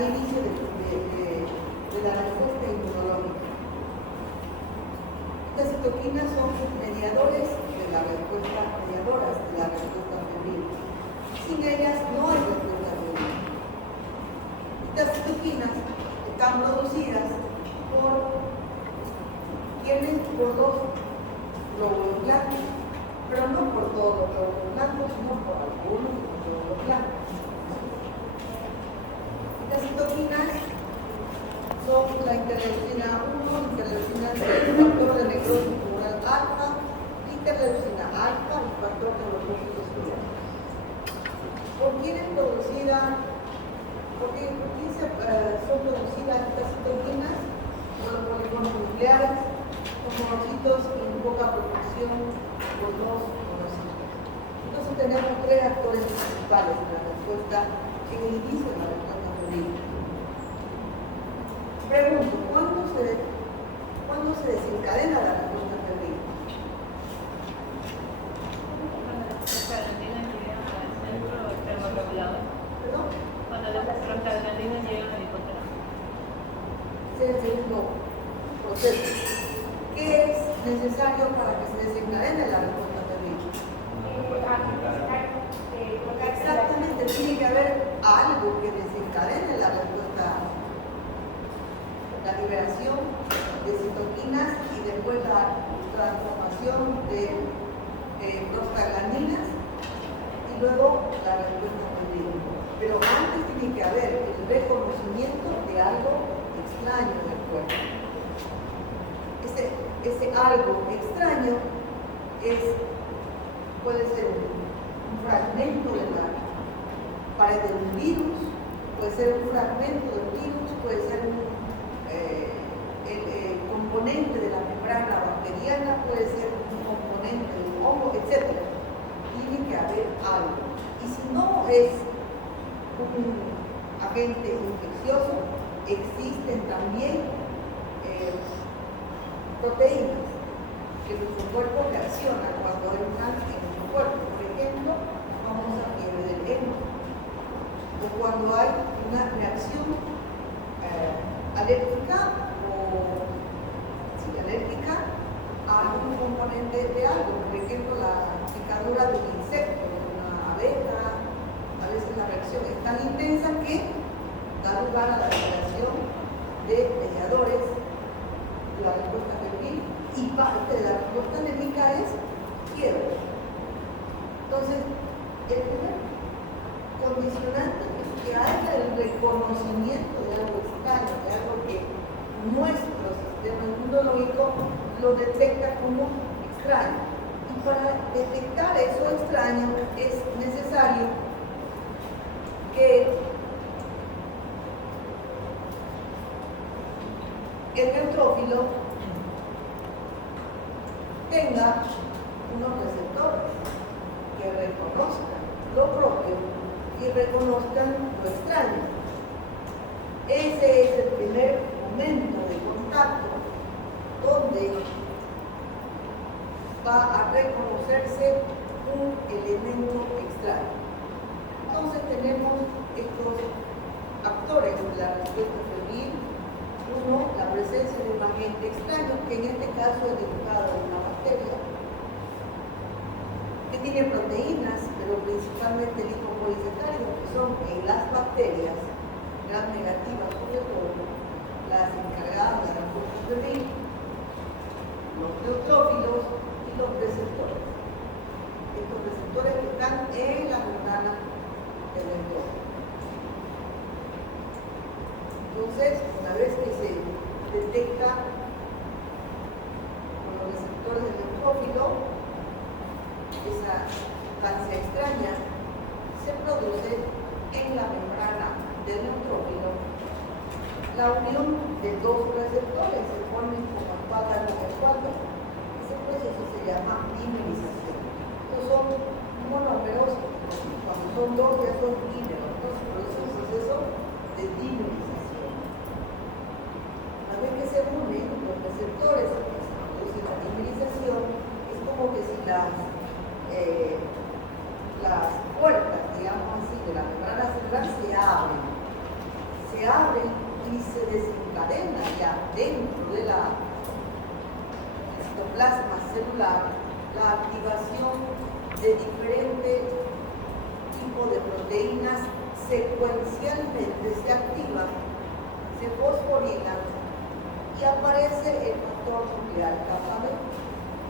al inicio de la respuesta inmunológica. Estas citoquinas son mediadoras de la respuesta febril. Sin ellas no hay respuesta febril. Estas citoquinas están producidas por los glóbulos blancos, pero no por todos los glóbulos blancos, sino por algunos glóbulos blancos. Las citoquinas son la interleucina 1, interleucina 6, el factor de necrosis tumoral alfa, interleucina alfa, el factor de los glóbulos blancos. ¿Por quién es producida? ¿Por quién son producidas estas citoquinas? Por los polígonos nucleares, con monocitos y en poca proporción por los monocitos. Entonces tenemos tres actores principales en la respuesta, en el inicio de la respuesta febril. Pregunto, ¿cuándo se desencadena la respuesta febril? ¿Perdón? Cuando las prostaglandinas llegan al hipotálamo. Ese es el segundo proceso. ¿Qué es necesario para que se desencadene la respuesta febril? Exactamente, tiene que haber algo que desencadene la respuesta, la liberación de citoquinas y después la transformación de prostaglandinas y luego la respuesta febril. Pero antes tiene que haber el reconocimiento de algo extraño en el cuerpo. Ese algo extraño puede ser un fragmento de la pared de un virus, puede ser un fragmento del virus, puede ser el componente de la membrana bacteriana, puede ser un componente del hongo, etc. Tiene que haber algo. Y si no es un agente infeccioso, existen también proteínas que nuestro cuerpo reacciona cuando hay un cáncer en nuestro cuerpo. Por ejemplo, la famosa fiebre del hemo. O cuando hay una reacción alérgica a algún componente de algo. Por ejemplo, la picadura de un insecto, de una abeja. A veces la reacción es tan intensa que da lugar a la liberación de mediadores de la respuesta febril, y parte de la respuesta alérgica es fiebre. Entonces, el primer condicionante es que haya el reconocimiento de algo extraño, de algo que nuestro sistema inmunológico lo detecta como extraño. Y para detectar eso extraño es necesario que el neutrófilo tenga unos receptores que reconozcan lo propio y reconozcan lo extraño. Ese es el primer momento de contacto donde va a reconocerse un elemento extraño. Entonces tenemos estos actores de la respuesta febril. Uno, la presencia de un agente extraño, que en este caso es dibujado en una bacteria, que tiene proteínas, pero principalmente lipopolisacáridos, que son en las bacterias, gram negativas sobre todo, las encargadas de la respuesta febril, los neutrófilos y los receptores. Estos receptores que están en la membrana del entorno. Entonces, una vez que se detecta con los receptores del neutrófilo esa sustancia extraña, se produce en la membrana del neutrófilo la unión de dos receptores, se ponen como escuadra con escuadra. Ese proceso se llama dimerización. Estos son monómeros, cuando son dos ya son dímeros, entonces produce un proceso de dimerización. Una vez que se unen los receptores que se produce la dimerización, es como que si las puertas, digamos así, de la membrana celular se abren se desencadena ya dentro de la citoplasma celular la activación de diferentes tipos de proteínas secuencialmente se activan, se fosforilan y aparece el factor nuclear kappa B.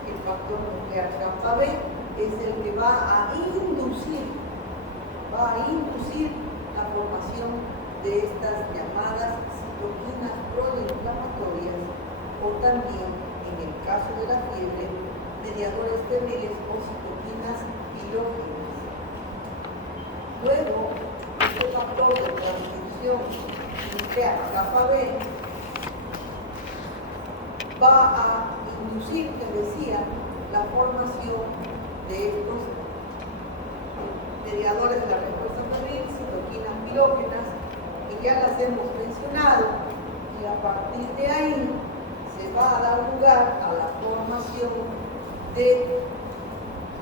El factor nuclear kappa B es el que va a inducir la formación de estas llamadas citoquinas proinflamatorias o también, en el caso de la fiebre, mediadores febriles o citoquinas pilógenas. Luego, este factor de transcripción nuclear kappa B va a inducir, te decía, la formación de estos mediadores de la respuesta febril, citoquinas pilógenas, que ya las hemos mencionado, y a partir de ahí se va a dar lugar a la formación de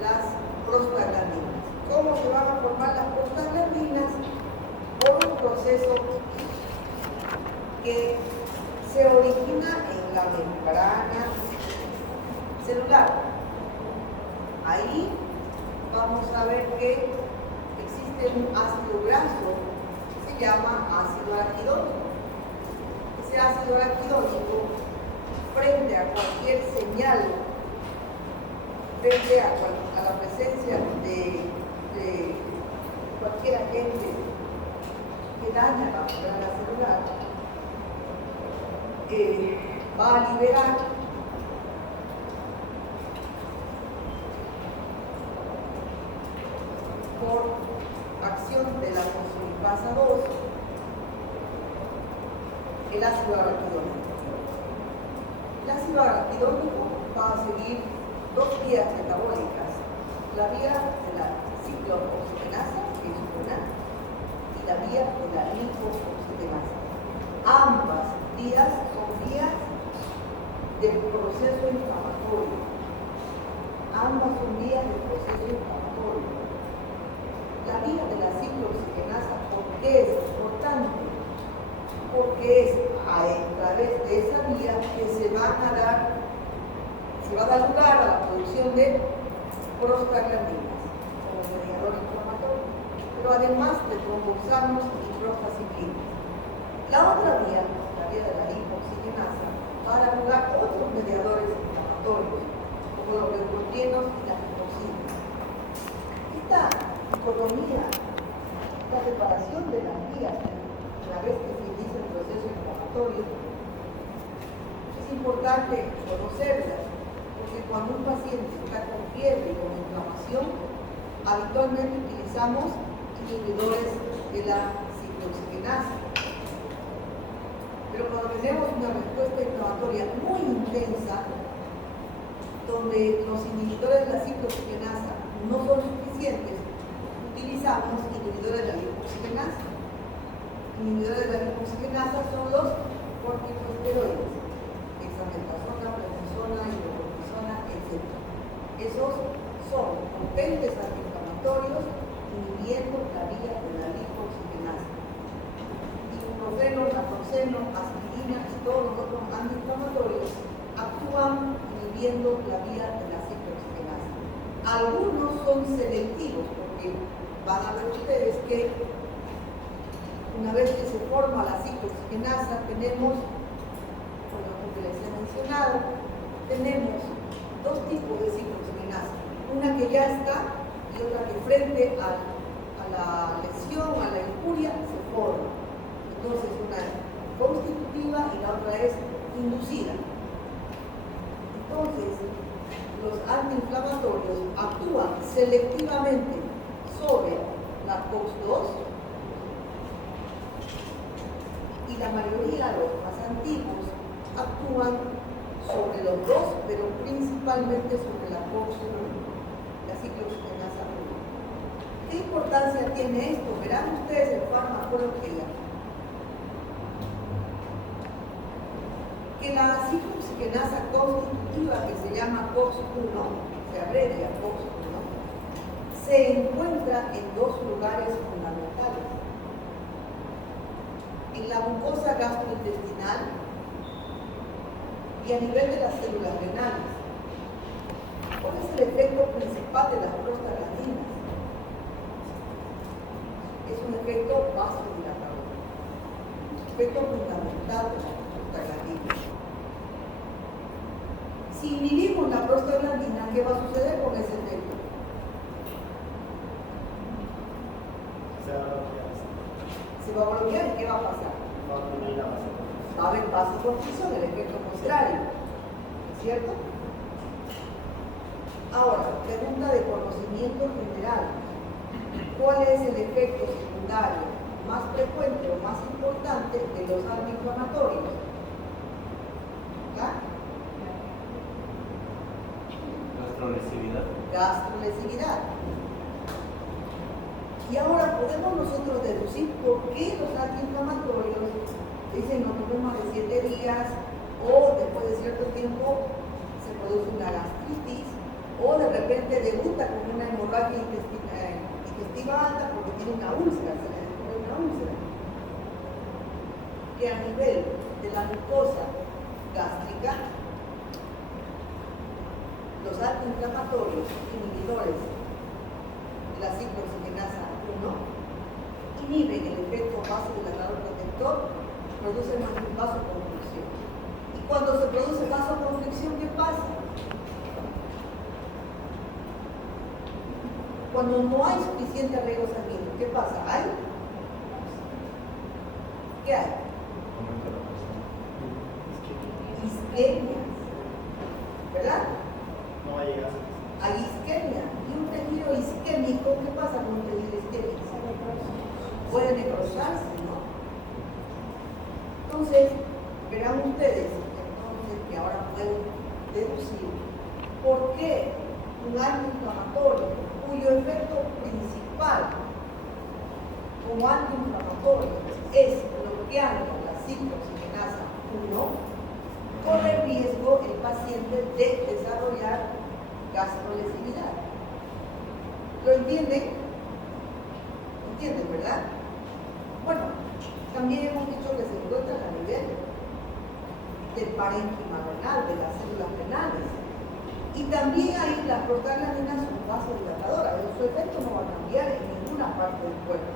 las prostaglandinas. ¿Cómo se van a formar las prostaglandinas? Por un proceso que se origina en la membrana celular. Ahí vamos a ver que existe un ácido graso que se llama ácido araquidónico. Ese ácido araquidónico, frente a cualquier señal, frente a la presencia de cualquier agente que daña la membrana celular, va a liberar por acción de la fosfolipasa 2 el ácido araquidónico. El ácido araquidónico va a seguir dos vías metabólicas: la vía de la ciclooxigenasa, que es una, y la vía de la lipooxigenasa. Ambas vías son vías del proceso inflamatorio. Ambas son vías del proceso inflamatorio. La vía de la ciclooxigenasa, ¿por qué es importante? Porque es a través de esa vía que se va a dar lugar a la producción de prostaglandinas como mediador inflamatorio, pero además de tromboxanos y prostaciclinas. La otra vía, la vía de la lipooxigenasa, va a dar lugar a otros mediadores inflamatorios, como los leucotrienos y las leucocinas. Esta dicotomía, la separación de las vías, una vez que se inicia el proceso inflamatorio, es importante conocerlas, porque cuando un paciente está con fiebre y con inflamación, habitualmente utilizamos inhibidores de la ciclooxigenasa. Pero cuando tenemos una respuesta inflamatoria muy intensa, donde los inhibidores de la ciclooxigenasa no son suficientes, utilizamos inhibidores de la lipooxigenasa. Inhibidores de la lipooxigenasa son los corticosteroides, dexametasona, prednisona, hidrocortisona, etc. Esos son potentes antiinflamatorios inhibiendo la vía de la lipooxigenasa. Ibuprofeno, naproxeno, aspirina y todos los otros antiinflamatorios actúan inhibiendo la vía de la ciclooxigenasa. Algunos son selectivos, porque van a ver ustedes que una vez que se forma la ciclooxigenasa, tenemos, por lo que les he mencionado, tenemos dos tipos de ciclooxigenasa. Una que ya está y otra que frente a la lesión, a la injuria, se forma. Entonces, una es constitutiva y la otra es inducida. Entonces, los antiinflamatorios actúan selectivamente sobre la COX-2 y la mayoría de los más antiguos actúan sobre los dos, pero principalmente sobre la COX-1, la ciclooxigenasa 1. ¿Qué importancia tiene esto? Verán ustedes en farmacología que la ciclooxigenasa constitutiva, que se llama COX-1, se abrevia COX-1, se encuentra en dos lugares fundamentales. en la mucosa gastrointestinal y a nivel de las células renales. ¿Cuál es el efecto principal de las prostaglandinas? Es un efecto vasodilatador, efecto fundamental de las prostaglandinas. Si inhibimos la prostaglandina, ¿qué va a suceder con ese efecto? Se va a bloquear y ¿qué va a pasar? Va a haber vasoconstricción, el efecto contrario, ¿cierto? Ahora, pregunta de conocimiento general. ¿Cuál es el efecto secundario más frecuente o más importante de los antiinflamatorios? ¿Ah? Gastrolesividad. Y ahora podemos nosotros deducir por qué los antiinflamatorios dicen no tomemos más de 7 días o después de cierto tiempo se produce una gastritis o de repente debuta con una hemorragia digestiva alta porque tiene una úlcera, se le descubre una úlcera. Que a nivel de la mucosa gástrica, los antiinflamatorios inhibidores de la ciclooxigenasa 1 inhiben el efecto vasodilatador protector, producen vasoconstricción. Y cuando se produce vasoconstricción, ¿qué pasa? Cuando no hay suficiente arreglo sanguíneo, ¿qué pasa? ¿Qué hay? Isquemia, ¿verdad? No hay gas. Hay isquemia. Y un tejido isquémico, ¿qué pasa con un tejido isquémico? Puede necrosarse, ¿no? Entonces, verán ustedes, que ahora pueden deducir por qué un antiinflamatorio cuyo efecto principal como antiinflamatorio es bloqueando la ciclooxigenasa 1, corre riesgo el paciente de desarrollar gastrolesividad. ¿Lo entienden? ¿Entienden, verdad? Bueno, también hemos dicho que se encuentran a nivel del parénquima renal, de las células renales. Y también ahí las prostaglandinas son vasodilatadoras, su efecto no va a cambiar en ninguna parte del cuerpo.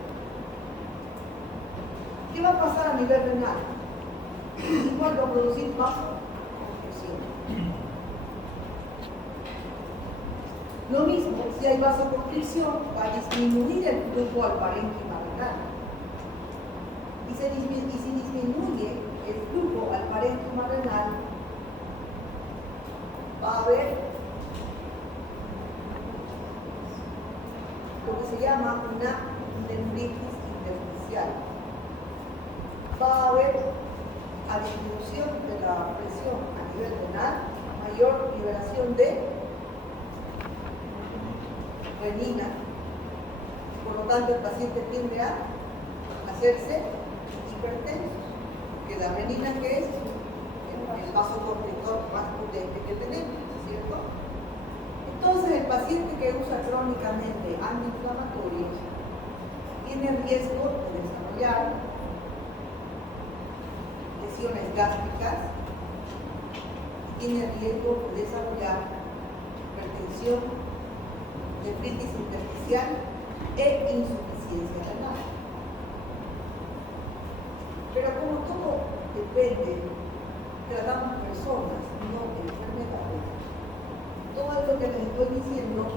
¿Qué va a pasar a nivel renal? Igual va a producir vasoconstricción. Lo mismo, si hay vasoconstricción, va a disminuir el flujo al parénquima renal. Y si disminuye el flujo al parénquima renal, va a haber lo que se llama una nefritis intersticial. Va a haber, a disminución de la presión a nivel renal, mayor liberación de renina. Por lo tanto, el paciente tiende a hacerse hipertenso, que la renina, que es el vasoconstrictor más potente que tenemos, ¿cierto? Entonces, el paciente que usa crónicamente antiinflamatorios tiene riesgo de desarrollar lesiones gástricas, tiene riesgo de desarrollar hipertensión, nefritis intersticial e insuficiencia renal. Pero como todo depende, tratamos personas, no enfermedades. Todo esto que les estoy diciendo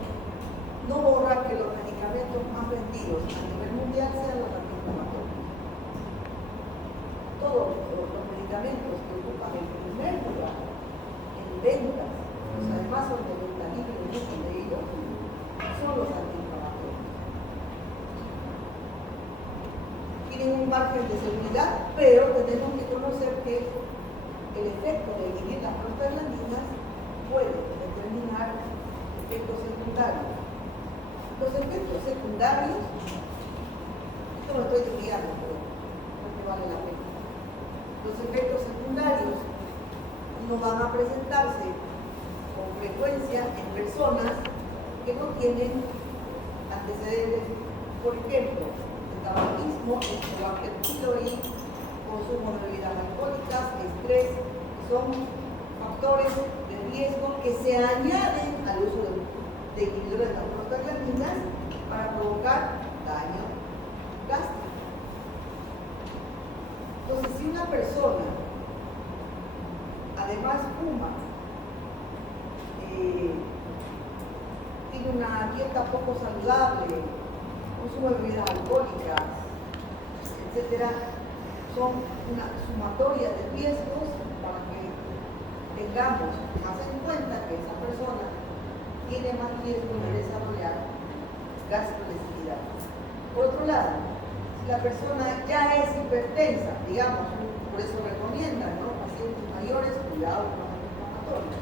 no borra que los medicamentos más vendidos a nivel mundial sean los antiinflamatorios. Todos los medicamentos que ocupan el primer lugar en ventas, pues además son de venta libre, muchos de ellos, son los antiinflamatorios. Tienen un margen de seguridad, pero tenemos que conocer que el efecto de inhibir las prostaglandinas puede determinar efectos secundarios. Los efectos secundarios, esto lo estoy desviando, pero creo que vale la pena. Los efectos secundarios no van a presentarse con frecuencia en personas que no tienen antecedentes, por ejemplo, de tabaquismo, Helicobacter pylori, consumo de bebidas alcohólicas, estrés, son factores de riesgo que se añaden al uso de inhibidores de las prostaglandinas para provocar daño gástrico. Entonces, si una persona además fuma, tiene una dieta poco saludable, consumo de bebidas alcohólicas, etcétera, son una sumatoria de riesgos para que tengamos más en cuenta que esa persona tiene más riesgo de desarrollar gastroenteritis. Por otro lado, si la persona ya es hipertensa, digamos, por eso recomiendan, ¿no?, pacientes mayores, cuidado con los antiinflamatorios.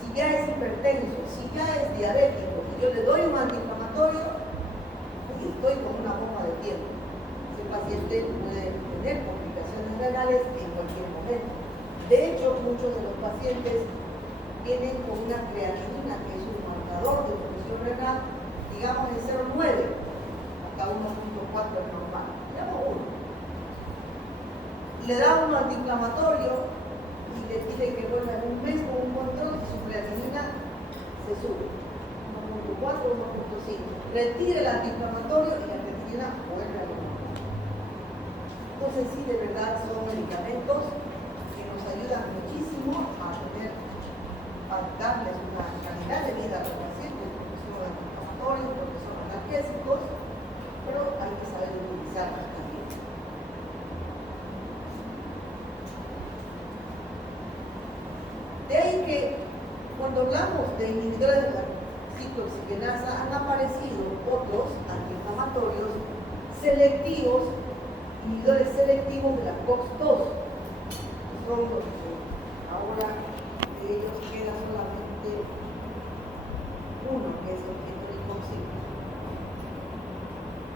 Si ya es hipertenso, si ya es diabético, y yo le doy un antiinflamatorio, y estoy con una bomba de tiempo. Ese paciente puede tener complicaciones renales en cualquier momento. De hecho, muchos de los pacientes vienen con una creatinina, que es un marcador de función renal, digamos de 0,9, hasta 1,4 es normal. Digamos 1. Le da un antiinflamatorio y le pide que vuelva en un mes con un control y su creatinina se sube. 1,4, 1,5. Retire el antiinflamatorio y la creatinina vuelve a lo normal. Entonces sí, de verdad son medicamentos que nos ayudan muchísimo a darles una calidad de vida a los pacientes, porque son antiinflamatorios, porque son analgésicos, pero hay que saber utilizarlos también. De ahí que cuando hablamos de inhibidores de la ciclooxigenasa han aparecido otros antiinflamatorios selectivos, inhibidores selectivos de la COX-2. Son los que ahora de ellos queda solamente uno, que es el ketoricosib.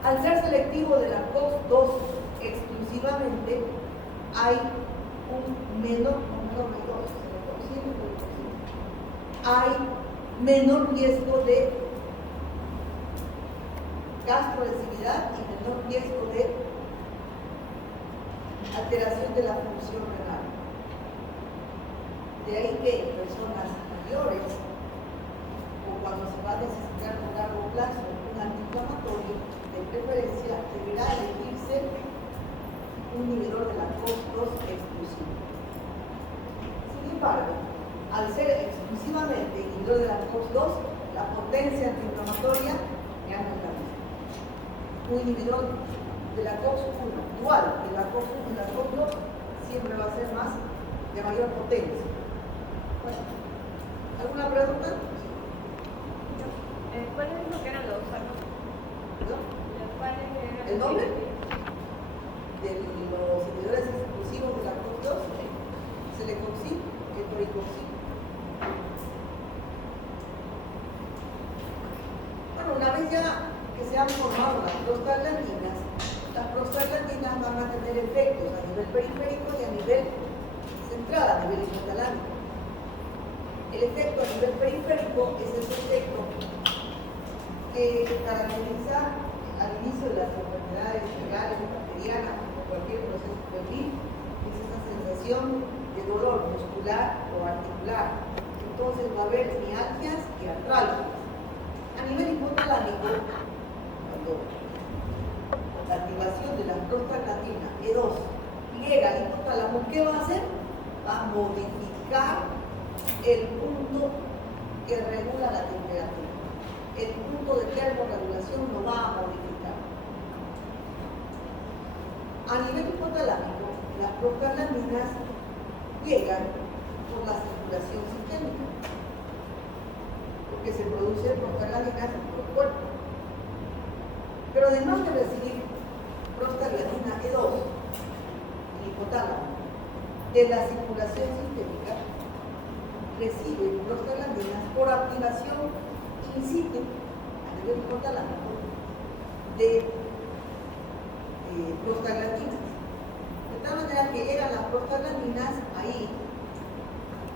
Al ser selectivo de la COX-2 exclusivamente, hay un menor, hay menor riesgo de gastroenteritis y menor riesgo de alteración de la función renal. De ahí que en personas mayores o cuando se va a necesitar a largo plazo un antiinflamatorio, de preferencia deberá elegirse un inhibidor de la COX-2 exclusivo. Sin embargo, al ser exclusivamente inhibidor de la COX-2, la potencia antiinflamatoria ya no es la misma. Un inhibidor de la COX-1 igual que la COX-1 y la COX-2 siempre va a ser de mayor potencia. Bueno, ¿alguna pregunta? ¿Cuáles es lo que eran los órganos? ¿Perdón? ¿Cuáles eran? ¿El nombre? De los inhibidores exclusivos de la COX-2, celecoxib, ketoricosib. Bueno, una vez ya que se han formado las prostaglandinas van a tener efectos a nivel periférico y a nivel central, a nivel hipotalámico. El efecto a nivel periférico es ese efecto que caracteriza al inicio de las enfermedades virales, bacterianas o cualquier proceso febril, es esa sensación de dolor muscular o articular. Entonces va a haber mialgias y artralgias. A nivel hipotalámico, cuando la activación de la prostaglandina E2 llega al hipotálamo, ¿qué va a hacer? Va a modificar el punto que regula la temperatura. El punto de termorregulación lo va a modificar. A nivel hipotalámico, las prostaglandinas llegan por la circulación sistémica, porque se producen prostaglandinas en todo el cuerpo. Pero además de recibir prostaglandina E2, el hipotálamo, de la circulación sistémica, recibe prostaglandinas por activación in situ a nivel hipotalámico de prostaglandinas. De tal manera que llegan las prostaglandinas ahí,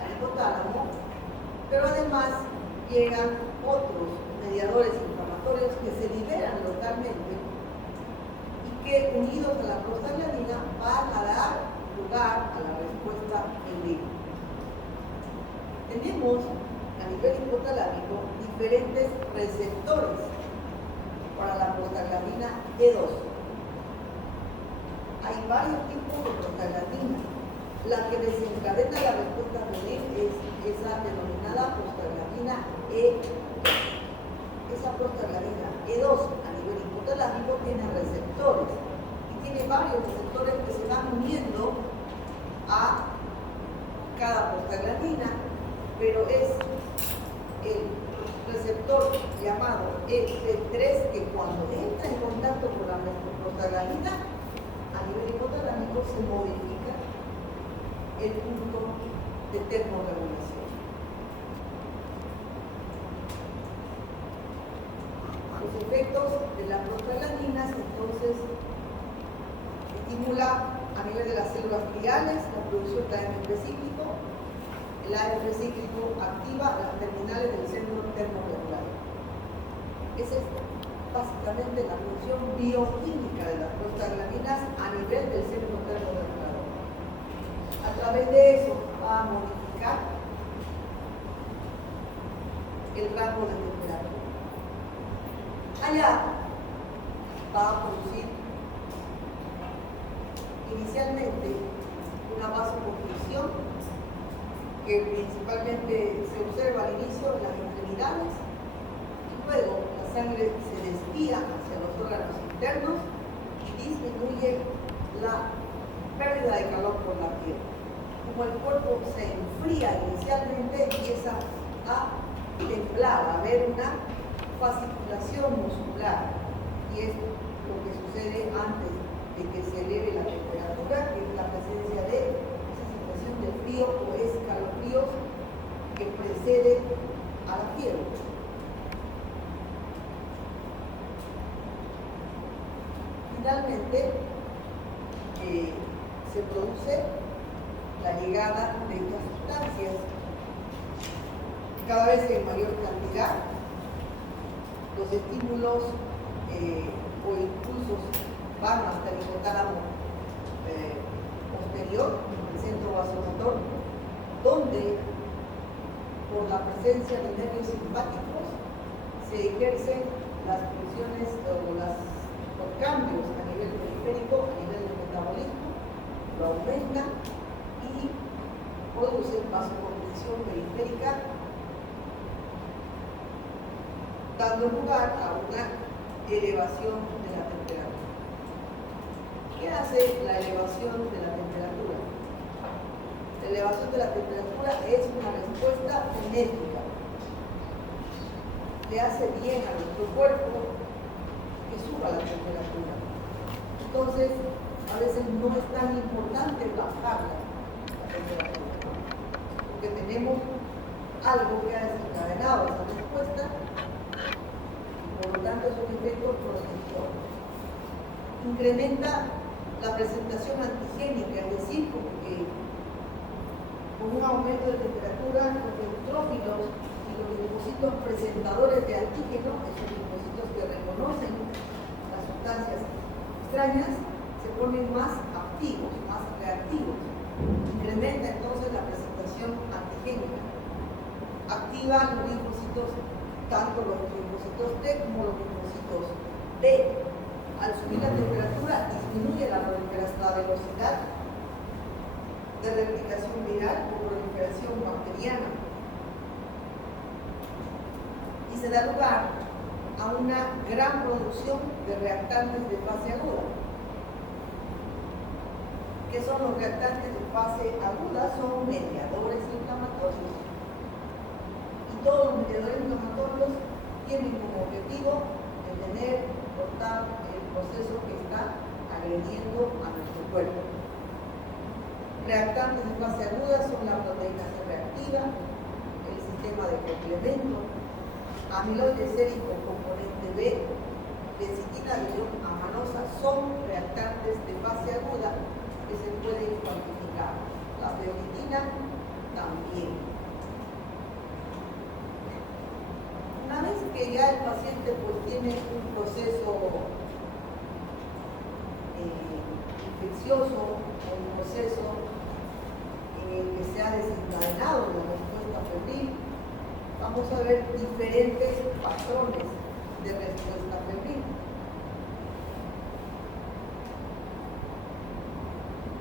al hipotálamo, pero además llegan otros mediadores inflamatorios que se liberan localmente y que unidos a la prostaglandina van a dar lugar a la respuesta en vivo. Tenemos a nivel hipotalámico diferentes receptores para la prostaglandina E2. Hay varios tipos de prostaglandina. La que desencadena la respuesta febril es esa denominada prostaglandina E2. Esa prostaglandina E2 a nivel hipotalámico tiene receptores y tiene varios receptores que se van uniendo a cada prostaglandina, pero es el receptor llamado EP3 que cuando entra en contacto con la prostaglandina a nivel hipotalámico se modifica el punto de termorregulación. Los efectos de las prostaglandinas entonces estimula a nivel de las células gliales la producción de AMP cíclico. El AMP cíclico activa las terminales del centro termorregular. Esa es básicamente la función bioquímica de las prostaglandinas a nivel del centro termorregular. A través de eso va a modificar el rango de temperatura. Allá va a producir inicialmente una vasoconstricción que principalmente se observa al inicio en las extremidades y luego la sangre se desvía hacia los órganos internos y disminuye la pérdida de calor por la piel. Como el cuerpo se enfría inicialmente, empieza a temblar, a haber una fasciculación muscular, y es lo que sucede antes de que se eleve la temperatura, que es la presencia de esa sensación de frío o escalofríos que precede a la fiebre. Finalmente, se produce la llegada de estas sustancias cada vez en mayor cantidad. Los estímulos o impulsos van hasta el hipotálamo posterior, el centro vasomotor, donde por la presencia de nervios simpáticos se ejercen las funciones o los cambios a nivel periférico, a nivel del metabolismo, lo aumenta y produce vasoconstricción periférica, dando lugar a una elevación de la temperatura. ¿Qué hace la elevación de la temperatura? La elevación de la temperatura es una respuesta genética. Le hace bien a nuestro cuerpo que suba la temperatura. Entonces, a veces no es tan importante bajar la temperatura, porque tenemos algo que ha desencadenado esa respuesta. Por lo tanto, es un efecto protector. Incrementa la presentación antigénica, es decir, porque con un aumento de temperatura, los neutrófilos y los linfocitos presentadores de antígeno, esos linfocitos que reconocen las sustancias extrañas, se ponen más activos, más reactivos. Incrementa entonces la presentación antigénica. Activa los linfocitos, tanto los linfocitos T como los linfocitos B. Al subir la temperatura disminuye la velocidad de replicación viral o proliferación bacteriana y se da lugar a una gran producción de reactantes de fase aguda. ¿Qué son los reactantes de fase aguda? Son mediadores inflamatorios. Y todos los mediadores inflamatorios tienen como objetivo detener, cortar el proceso que está agrediendo a nuestro cuerpo. Reactantes de fase aguda son la proteína C reactiva, el sistema de complemento, amiloide sérico componente B, lecitina de ion amanosa son reactantes de fase aguda que se pueden cuantificar. La ferritina también. Una vez que ya el paciente pues tiene un proceso infeccioso o un proceso en el que se ha desencadenado la respuesta febril, vamos a ver diferentes patrones de respuesta febril.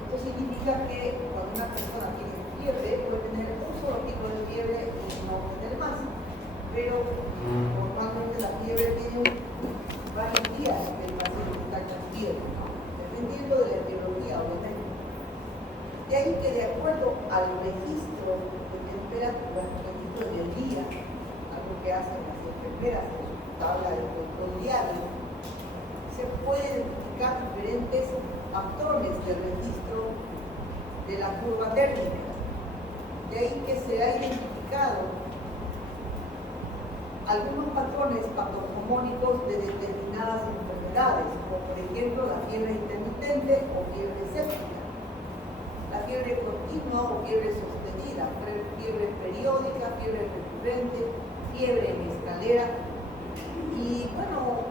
Esto significa que cuando una persona tiene fiebre, puede tener un solo pico de fiebre y no tener más. Pero normalmente la fiebre tiene varios días que el paciente está con fiebre, ¿no? Dependiendo de la etiología, obviamente. De ahí que de acuerdo al registro de temperatura, el registro del día, algo que hacen las enfermeras en su tabla de control diario, se pueden identificar diferentes patrones de registro de la curva térmica. De ahí que se ha identificado algunos patrones patognomónicos de determinadas enfermedades, como por ejemplo la fiebre intermitente o fiebre séptica, la fiebre continua o fiebre sostenida, fiebre periódica, fiebre recurrente, fiebre en escalera. Y bueno,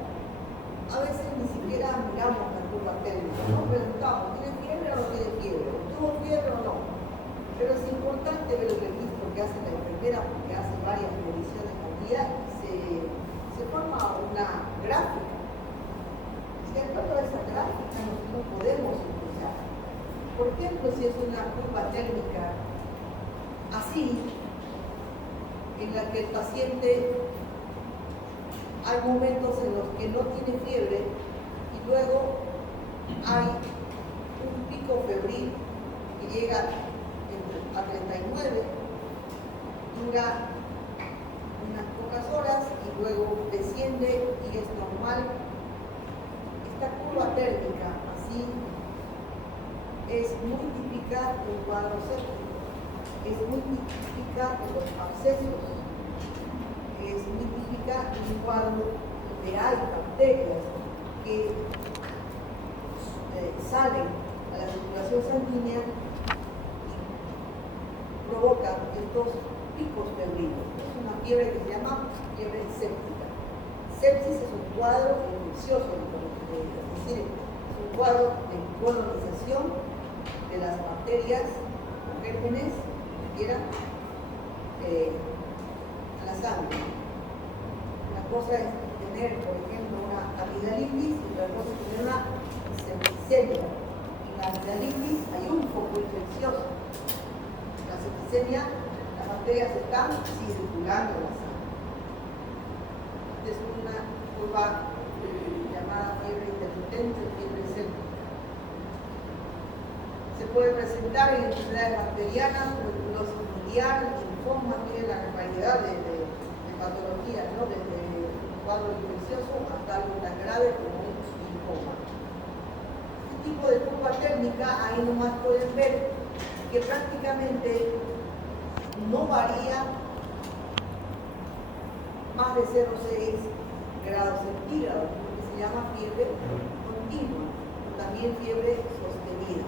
a veces ni siquiera miramos la curva térmica, no preguntamos, ¿tiene fiebre o no tiene fiebre? ¿Tuvo fiebre o no? Pero es importante ver el registro que hace la enfermera, porque hace varias mediciones al día y se forma una gráfica. Si de acuerdo a esa gráfica nosotros podemos utilizar. Por ejemplo, si es una curva térmica así, en la que el paciente hay momentos en los que no tiene fiebre y luego hay un pico febril que llega a 39, dura unas pocas horas y luego desciende y es normal. Esta curva térmica así es muy típica de un cuadro séptico, es muy típica de los abscesos, es muy típica de un cuadro donde hay bacterias que salen a la circulación sanguínea y provocan estos picos febriles. Es una fiebre que se llama fiebre séptica. Sepsis es un cuadro infeccioso, es decir, es un cuadro de colonización de las bacterias o gérmenes que quieran a la sangre. Una cosa es tener, por ejemplo, una amigdalitis y otra cosa es tener una septicemia. En la amigdalitis hay un foco infeccioso. En la septicemia las bacterias están circulando en la sangre. Esta es una curva llamada fiebre intermitente o fiebre séptica. Se puede presentar en enfermedades bacterianas, tuberculosis miliar, linfoma, tiene la variedad de patologías, ¿no? Desde un cuadro infeccioso hasta algo tan grave como un linfoma. Este tipo de curva térmica, ahí nomás pueden ver que prácticamente no varía más de 0,6 grados centígrados, porque se llama fiebre continua, o también fiebre sostenida.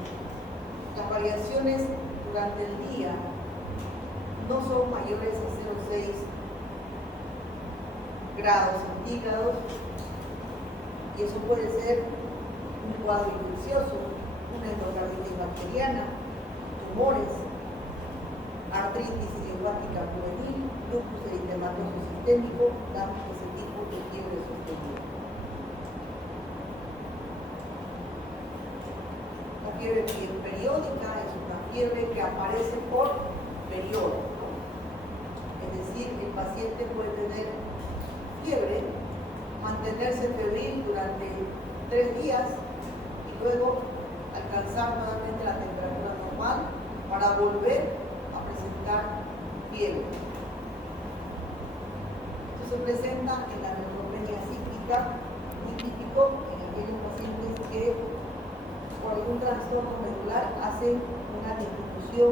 Las variaciones durante el día no son mayores a 0,6 grados centígrados y eso puede ser un cuadro infeccioso, una endocarditis bacteriana, tumores, artritis idiopática juvenil, lupus eritematoso sistémico, dan ese tipo de fiebre sostenida. La fiebre periódica es una fiebre que aparece por periodo, ¿no? Es decir, el paciente puede tener fiebre, mantenerse febril durante 3 días y luego alcanzar nuevamente la temperatura normal para volver a presentar fiebre. Esto se presenta en la neutropenia cíclica, muy típico en aquellos pacientes que por algún trastorno medular hacen una disminución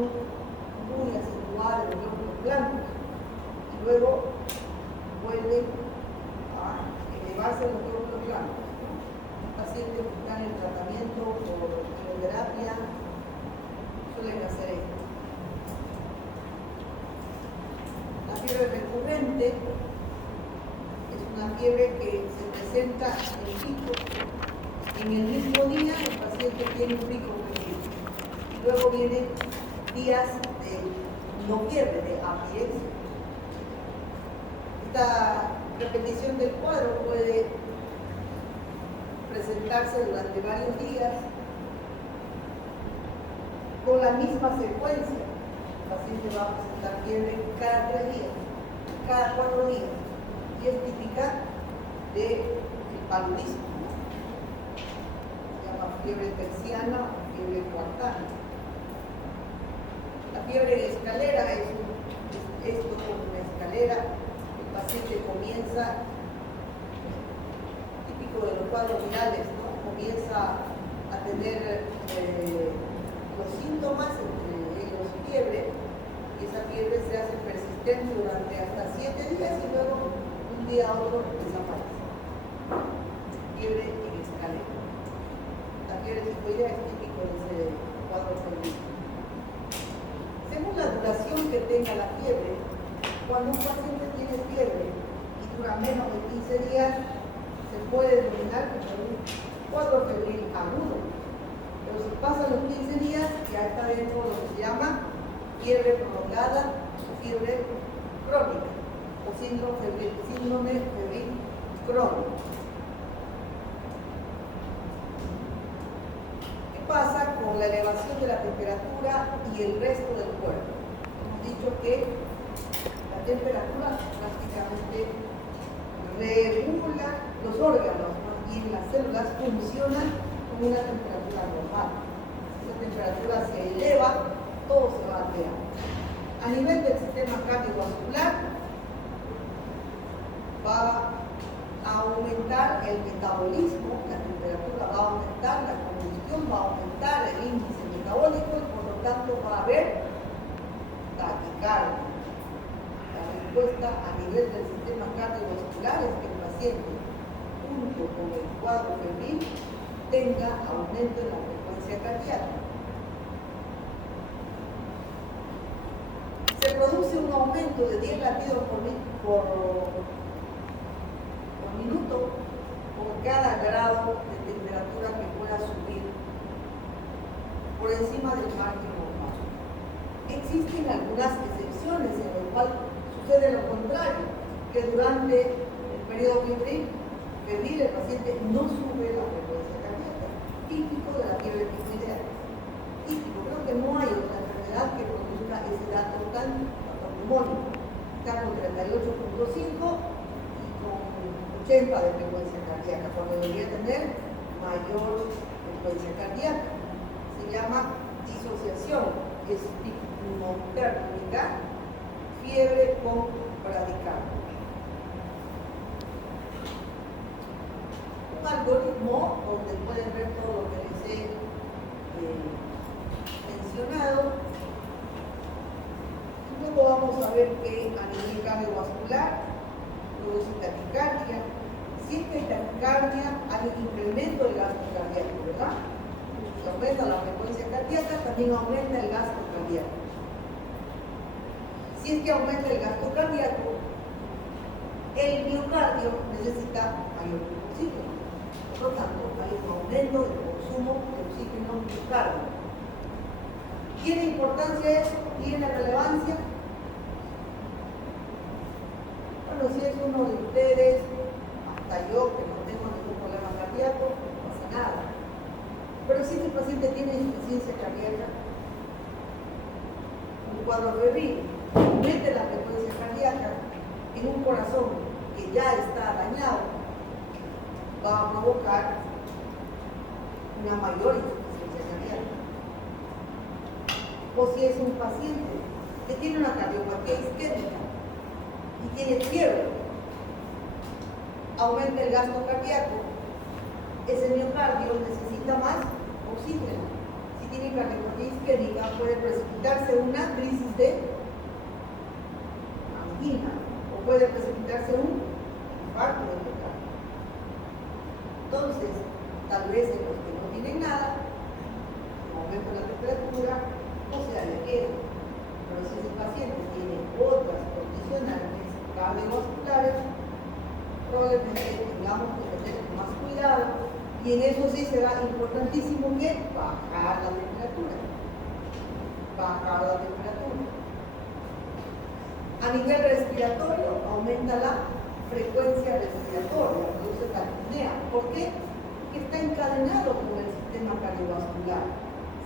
muy acentuada de los glóbulos blancos y luego vuelven a elevarse los glóbulos blancos. Los pacientes que están en tratamiento por quimioterapia suelen hacer esto. La fiebre recurrente es una fiebre que se presenta en picos. En el mismo día el paciente tiene un pico luego vienen días de no fiebre, de abstinencia. Esta repetición del cuadro puede presentarse durante varios días con la misma secuencia. El paciente va a presentar fiebre cada 3 días, cada 4 días, y es típica del paludismo, ¿no? Se llama fiebre terciana o fiebre cuartana. La fiebre de escalera es esto como una escalera. El paciente comienza, típico de los cuadros virales, ¿no? Comienza a tener los síntomas, entre ellos fiebre, y esa fiebre se hace persistente durante hasta 7 días y luego un día a otro desaparece. Fiebre en escalera. La fiebre tifoidea es típico de ese cuadro febril. Según la duración que tenga la fiebre, cuando un paciente tiene fiebre y dura menos de 15 días, se puede denominar como un cuadro febril agudo. Pero si pasan los 15 días, ya está dentro de lo que se llama fiebre prolongada o fiebre crónica o síndrome febril crónico. ¿Qué pasa con la elevación de la temperatura y el resto del cuerpo? Hemos dicho que la temperatura prácticamente regula los órganos, más bien las células funcionan con una temperatura normal. Si esa temperatura se eleva, todo se va a alterar. A nivel del sistema cardiovascular, va a aumentar el metabolismo, la temperatura va a aumentar, la combustión va a aumentar, el índice metabólico y por lo tanto va a haber taquicardia. La respuesta a nivel del sistema cardiovascular es que el paciente, junto con el cuadro febril, tenga aumento en la frecuencia cardíaca. Se produce un aumento de 10 latidos por minuto por cada grado de temperatura que pueda subir por encima del margen normal. Existen algunas excepciones en las cuales sucede lo contrario, que durante el periodo febril el paciente no sube la frecuencia cardíaca, típico de la fiebre tifoidea. Típico, creo que no hay otra enfermedad que produzca ese dato tan patognomónico. Está con 38.5 y con 80 de frecuencia cardíaca, cuando debería tener mayor frecuencia cardíaca. Se llama disociación, es hipnotérmica, fiebre con bradicardia. Un algoritmo donde pueden ver todo lo que les he mencionado. Luego vamos a ver que a nivel cardiovascular produce taquicardia. Si es que hay taquicardia, hay un incremento del gasto cardíaco, ¿verdad? Si aumenta la frecuencia cardíaca, también aumenta el gasto cardíaco. Si es que aumenta el gasto cardíaco, el miocardio necesita mayor oxígeno. Por lo tanto, hay un aumento del consumo de oxígeno miocardio. ¿Tiene importancia eso? ¿Tiene relevancia? Bueno, si es uno de ustedes, hasta yo que no tengo ningún problema cardíaco, no pasa nada. Pero si este paciente tiene insuficiencia cardíaca, un cuadro febril, mete la frecuencia cardíaca en un corazón que ya está dañado, va a provocar una mayor insuficiencia cardíaca. O si es un paciente que tiene una cardiopatía isquémica y tiene fiebre, aumenta el gasto cardíaco, ese miocardio necesita más oxígeno. Si tiene cardiopatía isquémica, puede precipitarse una crisis de angina o puede precipitarse un infarto de miocardio. Entonces, tal vez en los que no tienen nada, aumento la temperatura, o sea, le queda. Pero si ese paciente tiene otras condicionantes cardiovasculares, probablemente tengamos que tener más cuidado, y en eso sí será importantísimo que bajar la temperatura. nivel respiratorio aumenta la frecuencia respiratoria, produce taquipnea. ¿Por qué? Porque está encadenado con el sistema cardiovascular.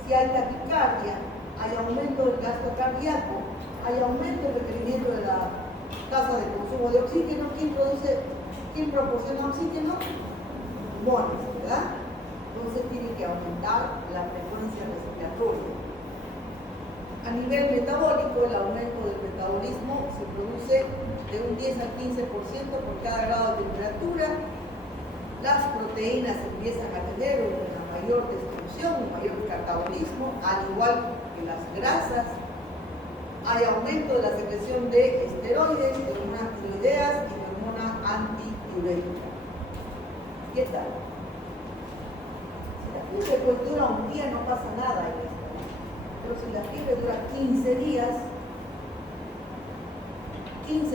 Si hay taquicardia, hay aumento del gasto cardíaco, hay aumento del requerimiento de la tasa de consumo de oxígeno. ¿Quién proporciona oxígeno? Pulmones, ¿verdad? Entonces tiene que aumentar la frecuencia respiratoria. A nivel metabólico, el aumento del metabolismo se produce de un 10 al 15% por cada grado de temperatura. Las proteínas empiezan a tener una mayor destrucción, un mayor catabolismo, al igual que las grasas. Hay aumento de la secreción de esteroides, de hormonas tiroideas y de hormona antidiurética. ¿Qué tal? Si la fiebre pues dura un día, no pasa nada en esto. Pero si la fiebre dura 15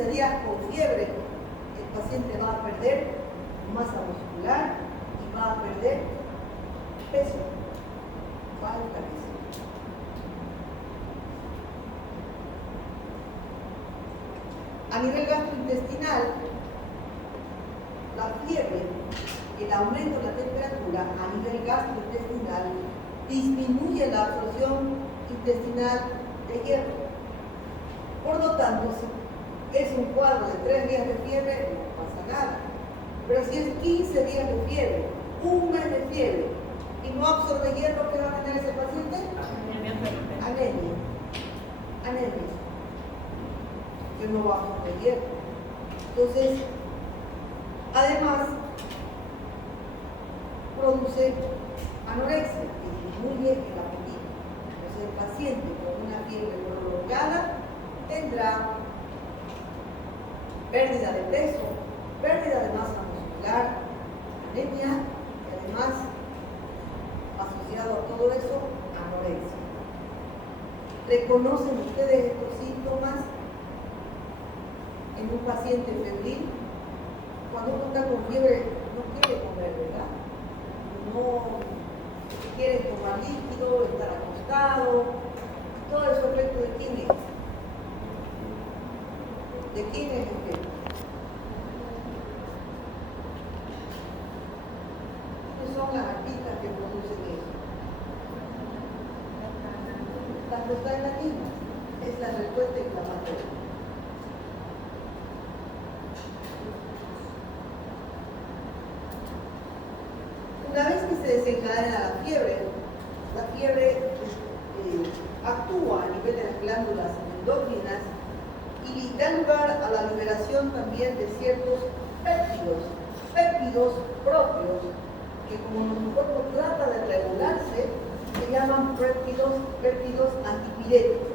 días con fiebre, el paciente va a perder masa muscular y va a perder peso. Falta peso. A nivel gastrointestinal, la fiebre, el aumento de la temperatura a nivel gastrointestinal disminuye la absorción intestinal de hierro. Por lo tanto, si es un cuadro de 3 días de fiebre, no pasa nada. Pero si es 15 días de fiebre, un mes de fiebre, y no absorbe hierro, ¿qué va a tener ese paciente? Anemia. Que no va a absorber hierro. Entonces, además, produce anorexia, que disminuye el apetito. Entonces, el paciente con una fiebre prolongada tendrá pérdida de peso, pérdida de masa muscular, anemia y además, asociado a todo eso, anorexia. ¿Reconocen ustedes estos síntomas en un paciente febril? Cuando uno está con fiebre no quiere comer, ¿verdad? No quiere tomar líquido, estar acostado. Todo eso efecto de quién es. ¿De quién es el efecto? ¿Qué son las arpistas que producen eso? Las prostaglandinas. Es la respuesta inflamatoria. Una vez que se desencadena la fiebre actúa a nivel de las glándulas endócrinas y da lugar a la liberación también de ciertos péptidos propios, que como nuestro cuerpo trata de regularse, se llaman péptidos antipiréticos.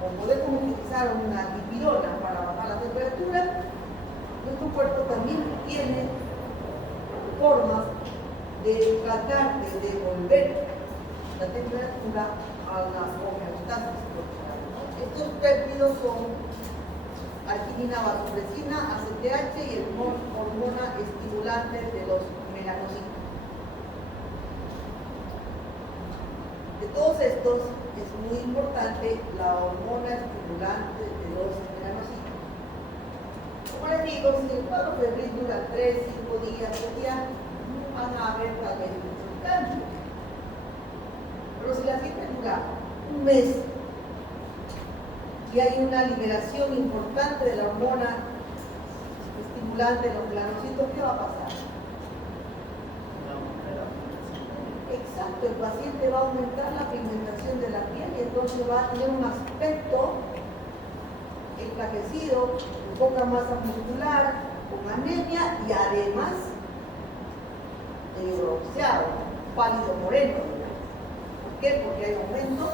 Como podemos utilizar una dipirona para bajar la temperatura, nuestro cuerpo también tiene formas de tratar de devolver la temperatura a la homeostasis corporal. Estos péptidos son arginina, vasopresina, ACTH y el hormona estimulante de los melanocitos. De todos estos es muy importante la hormona estimulante de los melanocitos. Como les digo, si el cuadro febril dura 3, 5 días, 7 días, van a haber tal vez muchos cambios. Pero si la fiebre dura un mes y hay una liberación importante de la hormona estimulante de los melanocitos, ¿qué va a pasar? Exacto, el paciente va a aumentar la pigmentación de la piel y entonces va a tener un aspecto enflaquecido, con poca masa muscular, con anemia y además bronceado, pálido moreno. ¿Por qué? Porque hay aumento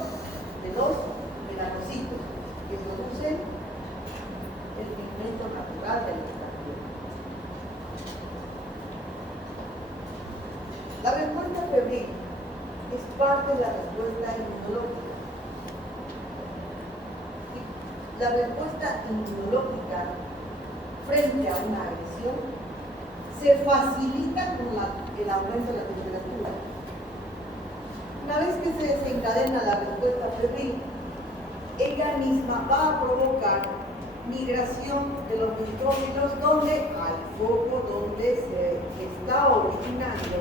de los melanocitos que producen el pigmento natural de nuestra piel. La respuesta febril es parte de la respuesta inmunológica. La respuesta inmunológica frente a una agresión se facilita con el aumento de la temperatura. Una vez que se desencadena la respuesta febril, ella misma va a provocar migración de los neutrófilos, donde al foco donde se está originando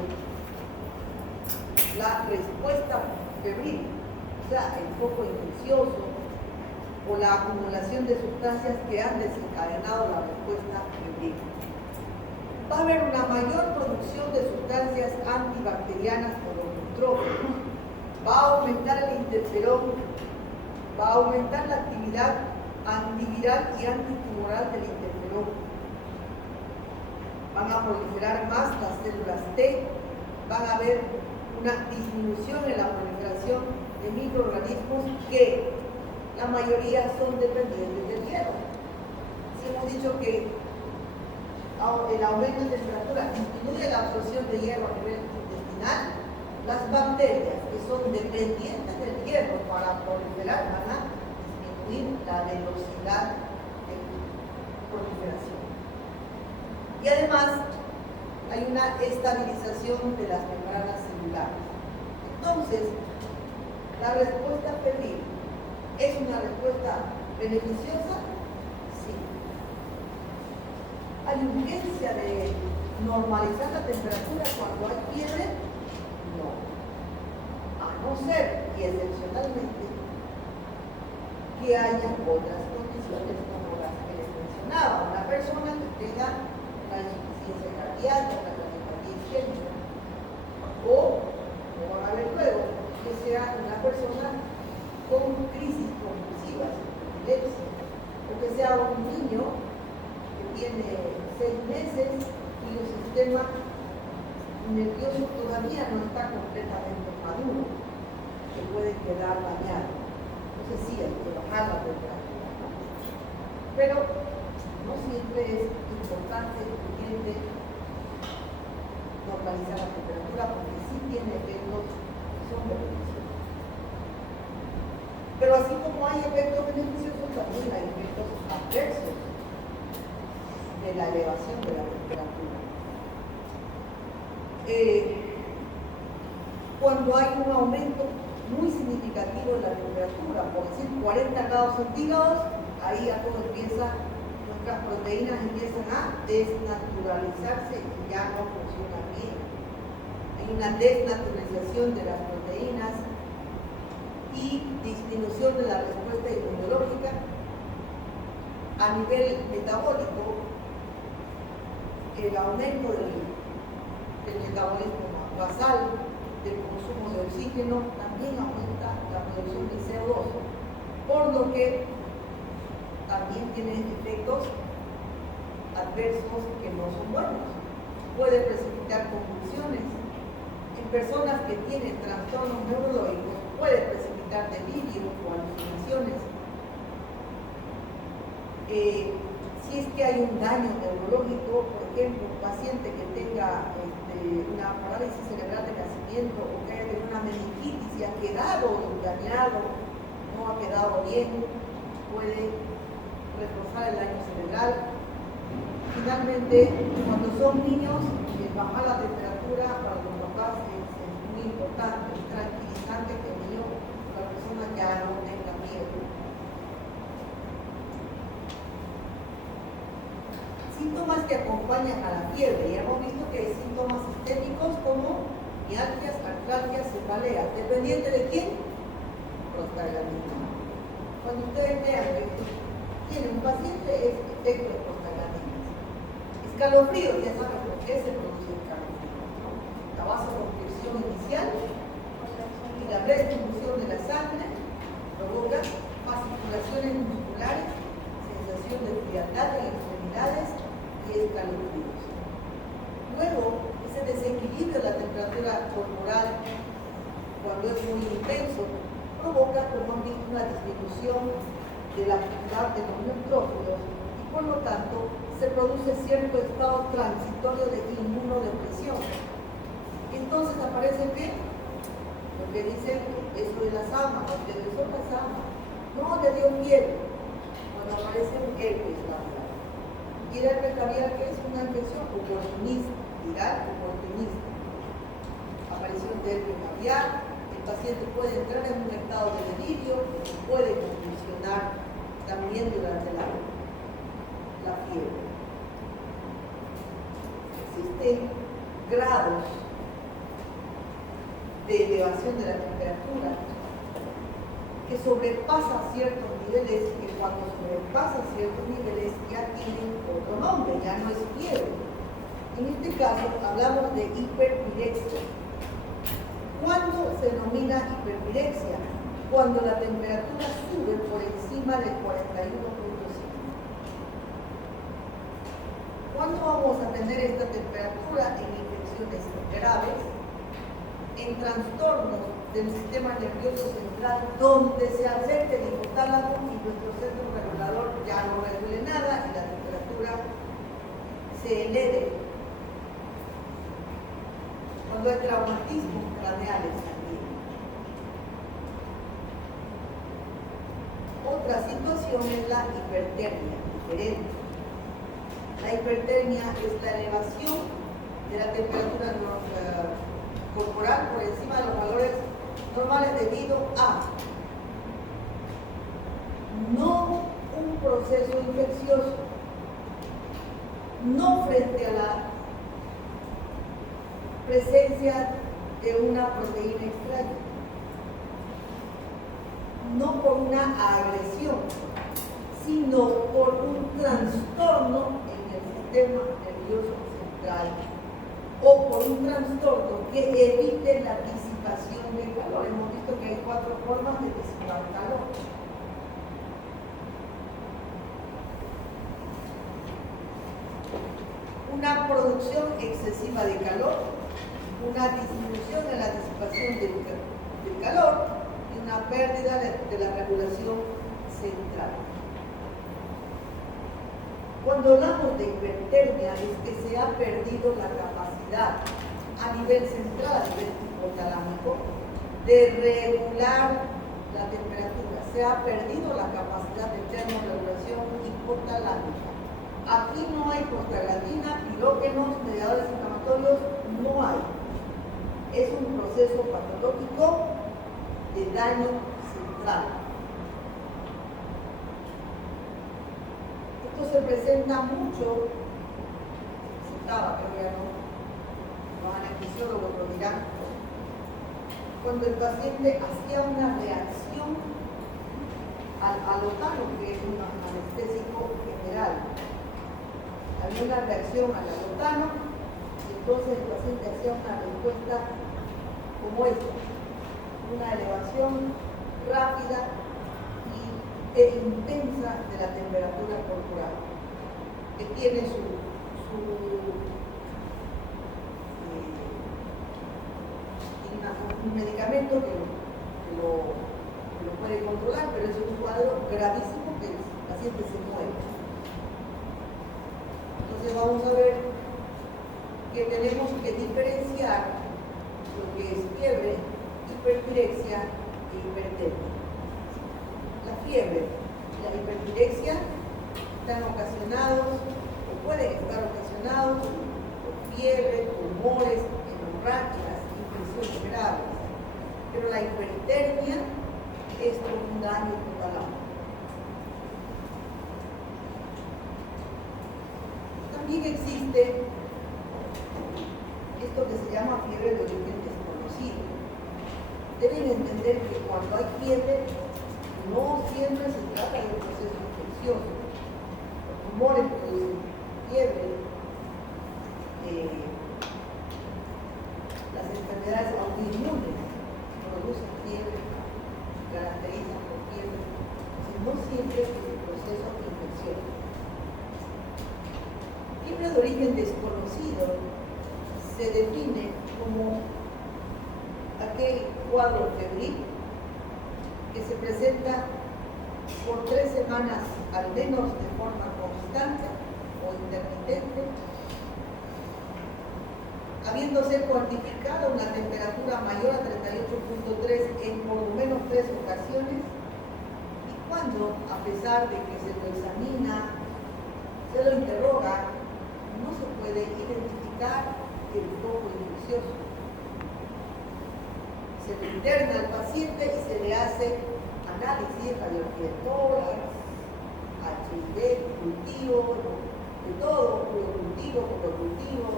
la respuesta febril, o sea, el foco infeccioso o la acumulación de sustancias que han desencadenado la respuesta febril. Va a haber una mayor producción de sustancias antibacterianas por los neutrófilos, va a aumentar el interferón, va a aumentar la actividad antiviral y antitumoral del interferón. Van a proliferar más las células T, van a haber una disminución en la proliferación de microorganismos que la mayoría son dependientes del hierro. Si hemos dicho que el aumento de temperatura disminuye la absorción de hierro a nivel intestinal, las bacterias que son dependientes del hierro para proliferar van a disminuir la velocidad de proliferación. Y además hay una estabilización de las membranas celulares. Entonces, la respuesta febril ¿es una respuesta beneficiosa? Sí. ¿Hay urgencia de normalizar la temperatura cuando hay fiebre? No. A no ser, y excepcionalmente, que haya otras condiciones como las que les mencionaba. Una persona que tenga una insuficiencia cardíaca, una cardiopatía isquémica, o, como van a ver luego, que sea una persona con crisis convulsivas, epilepsia, o que sea un niño que tiene 6 meses y el sistema nervioso todavía no está completamente maduro, que puede quedar dañado. Entonces sí, hay que bajar la temperatura. Pero no siempre es importante, urgente, normalizar la temperatura, porque sí tiene efectos que son beneficiosos. Pero así como hay efectos beneficiosos, también hay efectos adversos de la elevación de la temperatura. Cuando hay un aumento muy significativo de la temperatura, por decir 40 grados centígrados, ahí ya todo empieza, nuestras proteínas empiezan a desnaturalizarse y ya no funcionan bien. Hay una desnaturalización de las proteínas y disminución de la respuesta inmunológica. A nivel metabólico, el aumento del metabolismo basal, del consumo de oxígeno, también aumenta la producción de CO2, por lo que también tiene efectos adversos que no son buenos. Puede precipitar convulsiones. En personas que tienen trastornos neurológicos puede precipitar delirio o alucinaciones. Si es que hay un daño neurológico, por ejemplo, un paciente que tenga una parálisis cerebral de nacimiento o que haya tenido una meningitis y ha quedado dañado, no ha quedado bien, puede reforzar el daño cerebral. Finalmente, cuando son niños, bajar la temperatura para los papás es muy importante, es tranquilizante que el niño, la persona ya no tenga miedo. Síntomas que acompañan a la fiebre. Ya hemos visto que hay síntomas sistémicos como mialgias, artralgias, cefaleas. ¿Dependiente de quién? Prostaglandina. Cuando ustedes vean que tiene un paciente, es efecto de prostaglandinas. Escalofrío, ya saben por qué se produce escalofrío. La vasoconstricción inicial y la redistribución de la sangre provoca fasciculaciones musculares, sensación de frialdad en extremidades y escalofríos. Luego, ese desequilibrio de la temperatura corporal, cuando es muy intenso, provoca, como han visto, una disminución de la actividad de los neutrófilos y por lo tanto se produce cierto estado transitorio de inmunodepresión. Entonces aparece ¿qué? Lo que dicen eso de las amas, lo que son las amas. No le dio fiebre cuando aparece un herpes labial. Y el herpes labial, que es una infección oportunista, viral oportunista. Aparición de herpes labial, el paciente puede entrar en un estado de delirio, puede convulsionar también durante la la fiebre. Existen grados de elevación de la temperatura que sobrepasan ciertos niveles, que cuando sobrepasan ciertos niveles ya tienen otro nombre, ya no es fiebre. En este caso hablamos de hiperpirexia. ¿Cuándo se denomina hiperpirexia? Cuando la temperatura sube por encima del 41.5. ¿Cuándo vamos a tener esta temperatura? En infecciones graves, en trastornos del sistema nervioso central, donde se acerque el hipotálamo y nuestro centro regulador ya no regule nada y la temperatura se eleve. Cuando hay traumatismos craneales también. Otra situación es la hipertermia, diferente. La hipertermia es la elevación de la temperatura corporal por encima de los valores normales debido a no un proceso infeccioso, no frente a la presencia de una proteína extraña, no por una agresión, sino por un trastorno en el sistema nervioso central o por un trastorno que evite la disipación del calor. Hemos visto que hay 4 formas de disipar calor. Una producción excesiva de calor, una disminución en la disipación del calor y una pérdida de la regulación central. Cuando hablamos de hipertermia es que se ha perdido la capacidad a nivel central, a nivel hipotalámico, de regular la temperatura. Se ha perdido la capacidad de termorregulación hipotalámica. Aquí no hay prostaglandina, pirógenos, mediadores inflamatorios, no hay. Es un proceso patológico de daño central. Esto se presenta mucho, pero ya no, los anestesiólogos lo dirán, cuando el paciente hacía una reacción al alotano, que es un anestésico general. Había una reacción al alotano, y entonces el paciente hacía una respuesta como esta, una elevación rápida e intensa de la temperatura corporal, que tiene un medicamento que lo puede controlar, pero es un cuadro gravísimo que el paciente se muere. Entonces vamos a ver que tenemos que diferenciar lo que es fiebre, hiperpirexia e hipertermia. La fiebre y la hiperpirexia están ocasionados o pueden estar ocasionados por fiebre, tumores, hemorragias, infecciones graves. Pero la hipertermia es por un daño hipotalámico. También existe esto que se llama fiebre de origen desconocido. Deben entender que cuando hay fiebre, no siempre se trata de un proceso infeccioso. Los tumores producen fiebre, las enfermedades autoinmunes producen fiebre, caracterizan por fiebre, no siempre es un proceso infeccioso. Fiebre de origen desconocido se define como aquel cuadro febril que se presenta por 3 semanas al menos de forma constante o intermitente, habiéndose cuantificado una temperatura mayor a 38.3 en por lo menos 3 ocasiones, y cuando, a pesar de que se lo examina, se lo interroga, no se puede identificar el foco infeccioso. Se le interna al paciente y se le hace análisis, radiografía de tórax, HIV, cultivo, de todo, cultivo, monocultivo,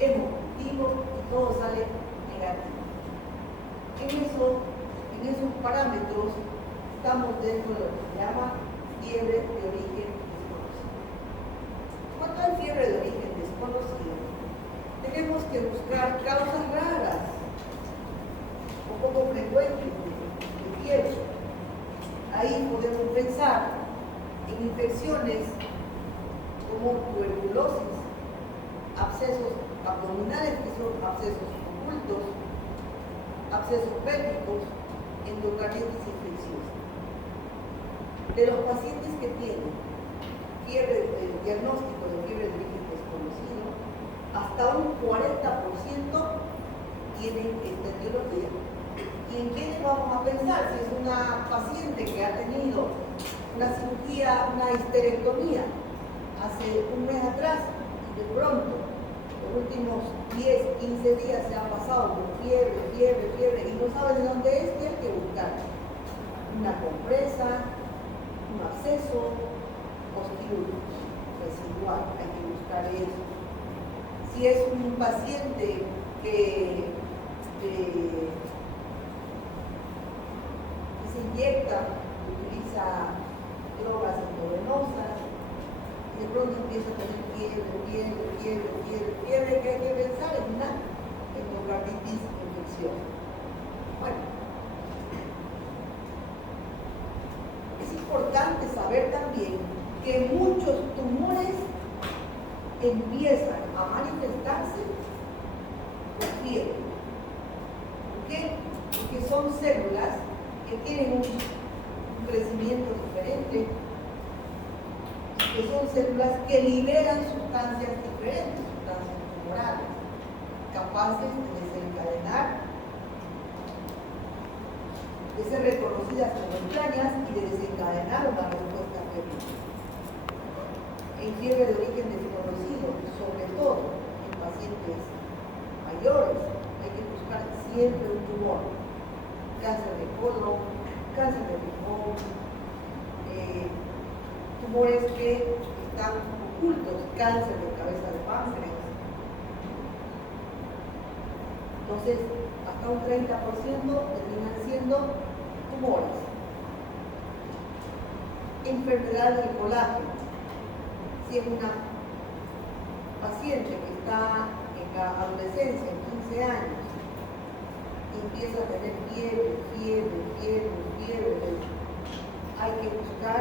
hemocultivo, y todo sale negativo. En esos parámetros estamos dentro de lo que se llama fiebre de origen desconocido. Cuando hay fiebre de origen desconocido, tenemos que buscar causas raras o poco frecuentes de fiebre. Ahí podemos pensar en infecciones como tuberculosis, abscesos abdominales, que son abscesos ocultos, abscesos pélvicos, endocarditis infecciosa. De los pacientes que tienen diagnóstico de fiebre de origen desconocido, hasta un 40% tienen esta etiología. ¿Y en quiénes vamos a pensar? Si es una paciente que ha tenido una cirugía, una histerectomía, hace un mes atrás, y de pronto, los últimos 10, 15 días se han pasado con fiebre, y no sabe de dónde es, tiene que buscar una compresa, un absceso, postíbulos residual, hay que buscar eso. Si es un paciente que se inyecta, utiliza drogas intravenosas, y de pronto empieza a tener fiebre, que hay que pensar en una endocarditis infecciosa. Bueno, es importante saber también que muchos tumores empiezan a manifestarse con fiebre. ¿Por qué? Porque son células que tienen un crecimiento diferente, que son células que liberan sustancias diferentes, sustancias tumorales, capaces de desencadenar, de ser reconocidas como extrañas y de desencadenar una respuesta febril. En fiebre de origen desconocido, sobre todo en pacientes mayores, hay que buscar siempre un tumor, cáncer de colon, cáncer de pulmón, tumores que están ocultos, cáncer de cabeza de páncreas. Entonces, hasta un 30% terminan siendo tumores. Enfermedad del colágeno. Si es una paciente que está en la adolescencia, en 15 años, y empieza a tener fiebre, hay que buscar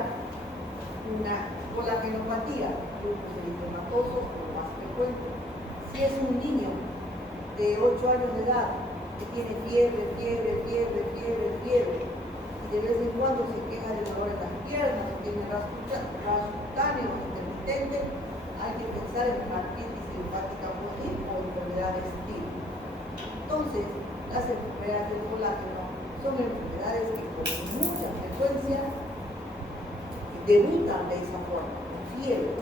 una colagenopatía, lupus eritematoso, lo más frecuente. Si es un niño de 8 años de edad que tiene fiebre, y de vez en cuando se queja de dolor en las piernas, o tiene ras cutáneo intermitente, hay que pensar en una artritis idiopática juvenil o enfermedades TIL. Entonces, las enfermedades del colágeno son enfermedades que con mucha frecuencia debutan de esa forma, con fiebre.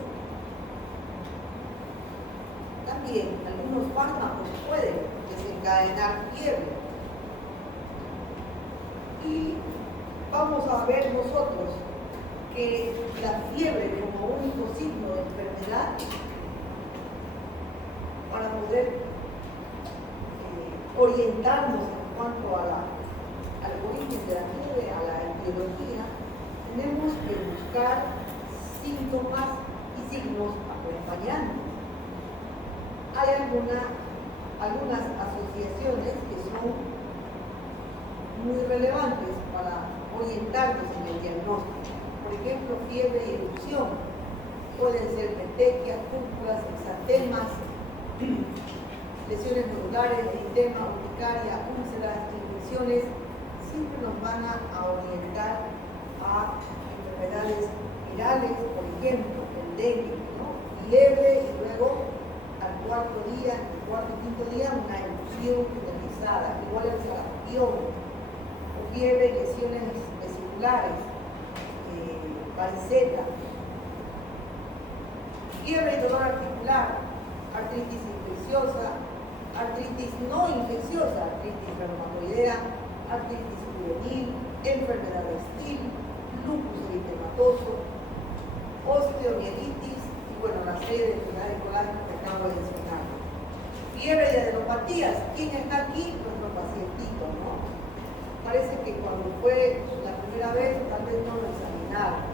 También algunos fármacos pueden desencadenar fiebre. Y vamos a ver nosotros que la fiebre como único signo de enfermedad, para poder orientarnos en cuanto al origen de la fiebre, a la etiología, tenemos que buscar síntomas y signos acompañantes. Hay algunas asociaciones que son muy relevantes para orientarnos en el diagnóstico. Por ejemplo, fiebre y erupción. Pueden ser petequias, púrpuras, exantemas, lesiones nodulares, eritema, urticaria, úlceras, infecciones. Siempre nos van a orientar a enfermedades virales, por ejemplo, el dengue, ¿no? Fiebre y luego al cuarto día, el cuarto y quinto día, una erupción generalizada, igual el sarampión, o fiebre, lesiones vesiculares, varicela, fiebre y dolor articular, artritis infecciosa, artritis no infecciosa, artritis reumatoidea, artritis juvenil, enfermedades TIL, lupus eritematoso, osteomielitis y bueno, la serie de enfermedades coláricas que acabo de mencionar. Fiebre y adenopatías. ¿Quién está aquí? Nuestro pacientito, ¿no? Parece que cuando fue la primera vez tal vez no lo examinaron,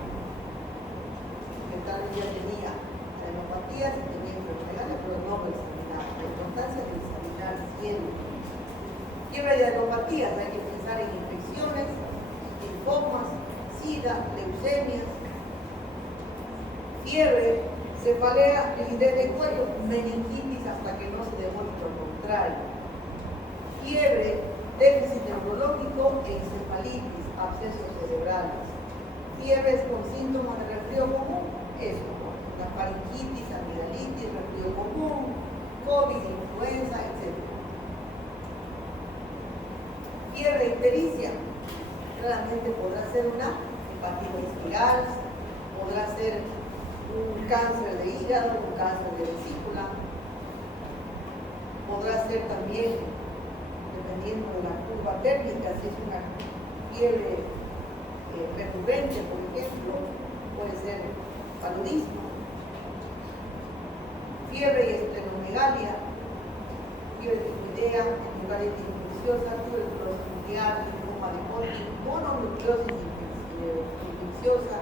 que tal vez ya tenía adenopatías y tenía enfermedades, pero no lo examinaron. La importancia de examinar siempre. Fiebre de adenopatías, hay que pensar en infecciones, linfomas, sida, leucemias. Fiebre, cefalea, rigidez de cuello, meningitis hasta que no se demuestre lo contrario. Fiebre, déficit neurológico e encefalitis, abscesos cerebrales. Fiebres con síntomas de resfrío común, eso, ¿no? La faringitis, amigdalitis, resfrío común, COVID, influenza, etc. Fiebre ictericia, claramente podrá ser una hepatitis viral, podrá ser un cáncer de hígado, un cáncer de vesícula, podrá ser también, dependiendo de la curva térmica, si es una fiebre recurrente, por ejemplo, puede ser paludismo, fiebre y esplenomegalia, fiebre tifoidea, hepatitis infecciosa, tuberculosis nuclear, linfoma de Hodgkin, mononucleosis infecciosa,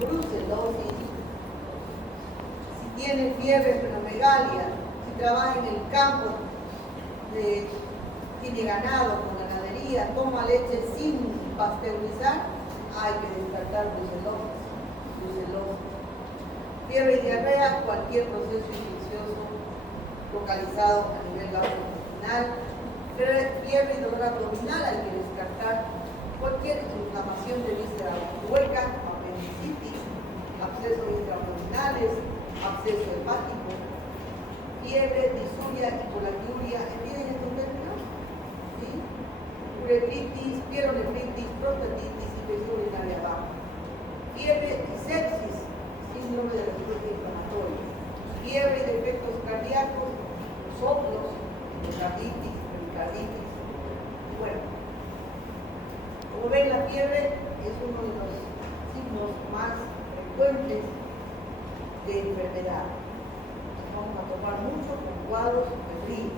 brucelosis. Si tiene fiebre, esplenomegalia, si trabaja en el campo, tiene ganado con ganadería, toma leche sin pasteurizar, hay que descartar brucelosis. Fiebre y diarrea, cualquier proceso infeccioso localizado a nivel gastrointestinal. Fiebre y dolor abdominal, hay que descartar cualquier inflamación de vísceras hueca, apendicitis, abscesos intraabdominales, absceso hepático, fiebre, disuria, hipolacturia. ¿Entienden estos términos? ¿Sí? Uretritis, pielonefritis, prostatitis, infección urinaria baja. Fiebre y sepsis, síndrome de respuesta inflamatoria. Fiebre y defectos cardíacos, soplos, endocarditis, pericarditis. Bueno, como ven, la fiebre es uno de los signos más frecuentes de enfermedad. Vamos a tomar mucho con cuadros febriles.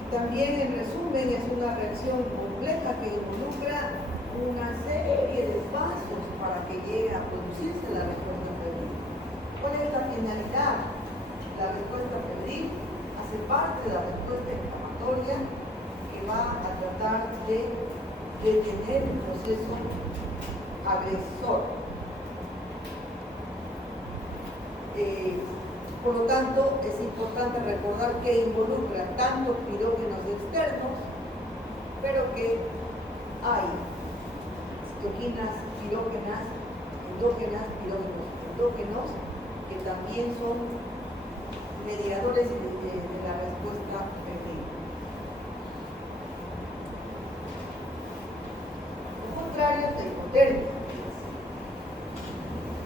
Y también, en resumen, es una reacción compleja que involucra una serie de pasos para que llegue a producirse la respuesta febril. ¿Cuál es la finalidad? La respuesta febril hace parte de la respuesta inflamatoria que va a tratar de detener el proceso agresor. Por lo tanto, es importante recordar que involucra tanto pirógenos externos, pero que hay citoquinas pirógenas, endógenas, pirógenos endógenos, que también son mediadores de la respuesta febril. Lo contrario es la hipotermia.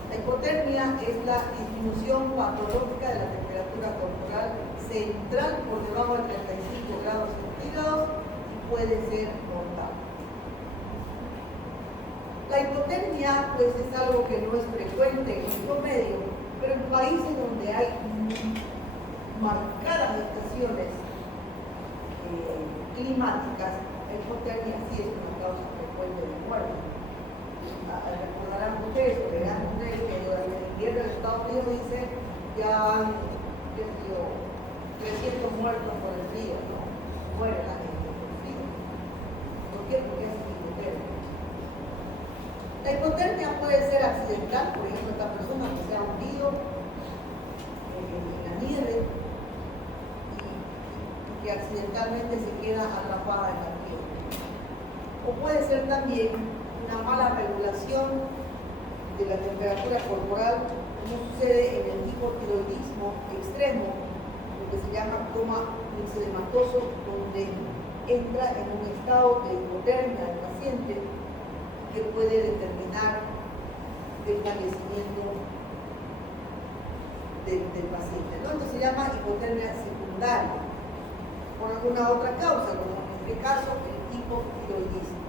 La hipotermia es la disminución patológica de la temperatura corporal central por debajo de 35 grados centígrados y puede ser mortal. La hipotermia pues es algo que no es frecuente en nuestro medio, pero en países donde hay marcadas estaciones climáticas, la hipotermia sí es una causa frecuente de muerte. Recordarán ustedes, verán ustedes que durante el invierno de Estados Unidos dice ya han 300 muertos por el frío, ¿no? Muere la gente por el frío. ¿Por qué? Porque es hipotermia. La hipotermia puede ser accidental, por ejemplo, esta persona que se ha hundido en la nieve y que accidentalmente se queda atrapada en la piel. O puede ser también una mala regulación de la temperatura corporal, como sucede en el hipotiroidismo extremo, lo que se llama coma linfedematoso, donde entra en un estado de hipotermia del paciente que puede determinar el fallecimiento del paciente, ¿no? Esto se llama hipotermia secundaria, por alguna otra causa, como en este caso el hipotiroidismo.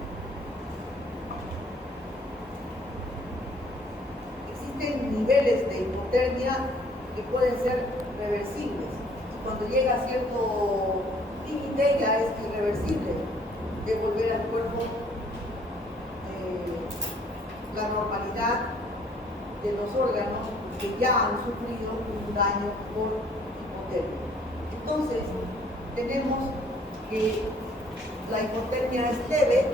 niveles de hipotermia que pueden ser reversibles. Y cuando llega a cierto límite ya es irreversible de volver al cuerpo la normalidad de los órganos que ya han sufrido un daño por hipotermia. Entonces, tenemos que la hipotermia es leve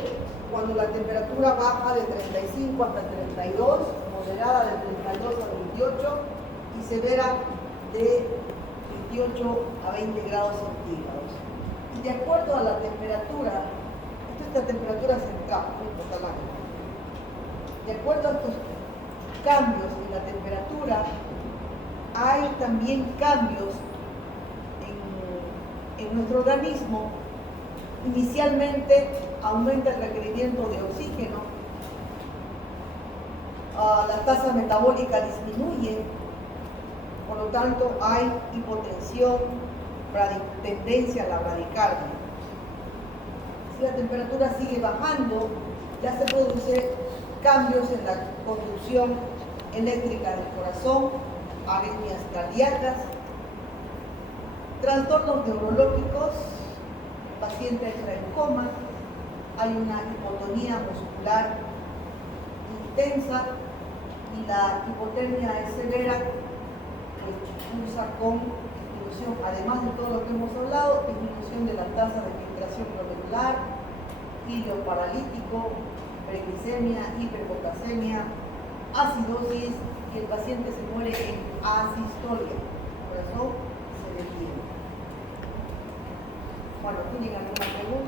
cuando la temperatura baja de 35 hasta 32, moderada de 32 a 28 y severa de 28 a 20 grados centígrados. Y de acuerdo a la temperatura, esta es la temperatura central, de acuerdo a estos cambios en la temperatura, hay también cambios en nuestro organismo. Inicialmente aumenta el requerimiento de oxígeno, la tasa metabólica disminuye, por lo tanto hay hipotensión, tendencia a la bradicardia. Si la temperatura sigue bajando, ya se producen cambios en la conducción eléctrica del corazón, arritmias cardíacas, trastornos neurológicos, el paciente entra en coma, hay una hipotonía muscular intensa y la hipotermia es severa, cursa con disminución, además de todo lo que hemos hablado, disminución de la tasa de filtración glomerular, giro paralítico, preglicemia, hiperpotasemia, acidosis y el paciente se muere en asistolia, por eso se detiene. Bueno, ¿tienen alguna pregunta?